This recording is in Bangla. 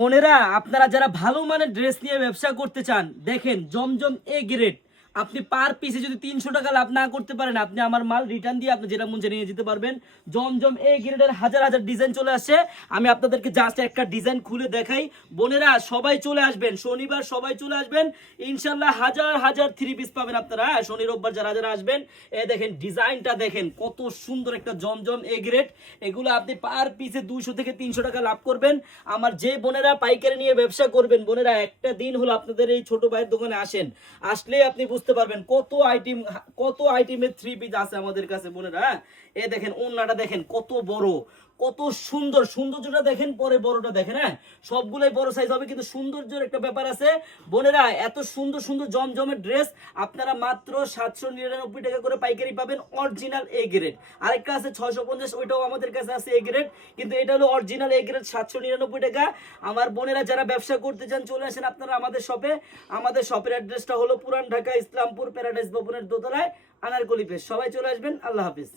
বোনেরা, আপনারা যারা ভালো মানের ড্রেস নিয়ে ব্যবসা করতে চান, দেখেন জমজম এ গ্রেড। আপনি পার পিসে যদি 300 টাকা লাভ না করতে পারেন, আপনি আমার মাল রিটার্ন দিয়ে আপনি যেটা মন চায় নিয়ে যেতে পারবেন। জমজম এ গ্রেডের হাজার হাজার ডিজাইন চলে আসছে। আমি আপনাদেরকে জাস্ট একটা ডিজাইন খুলে দেখাই। বোনেরা সবাই চলে আসবেন, শনিবার সবাই চলে আসবেন, ইনশাল্লাহ হাজার হাজার থ্রি পিস পাবেন আপনারা। শনি রোববার যারা যারা আসবেন, এ দেখেন ডিজাইনটা দেখেন, কত সুন্দর একটা জমজম এ গ্রেড। এগুলো আপনি পার পিসে 200 থেকে 300 টাকা লাভ করবেন। আমার যে বোনেরা পাইকারি নিয়ে ব্যবসা করবেন, বোনেরা একটা দিন হলো আপনাদের এই ছোট ভাইয়ের দোকানে আসেন, আসলে আপনি বুঝতে পারবেন কত আইটেমের থ্রি পিস আছে আমাদের কাছে বোনেরা। এ দেখেন ওন্নাটা দেখেন কত বড়, কত সুন্দর। সৌন্দর্যটা দেখেন, পরে বড়টা দেখেন। হ্যাঁ, সবগুলোই বড় সাইজ হবে, কিন্তু সৌন্দর্যের একটা ব্যাপার আছে বোনেরা। এত সুন্দর সুন্দর জমজমের ড্রেস আপনারা মাত্র 799 টাকা করে পাইকারি পাবেন, অরিজিনাল এ গ্রেড। আরেকটা আছে 650, ওইটাও আমাদের কাছে আছে এ গ্রেড, কিন্তু এটা হলো অরিজিনাল এ গ্রেড 799 টাকা। আমার বোনেরা যারা ব্যবসা করতে চান চলে আসেন আপনারা আমাদের শপে। আমাদের শপের অ্যাড্রেসটা হলো পুরান ঢাকা ইসলামপুর প্যারাডাইস ভবনের দোতলায়, আনারকলি পেজ। সবাই চলে আসবেন। আল্লাহ হাফিজ।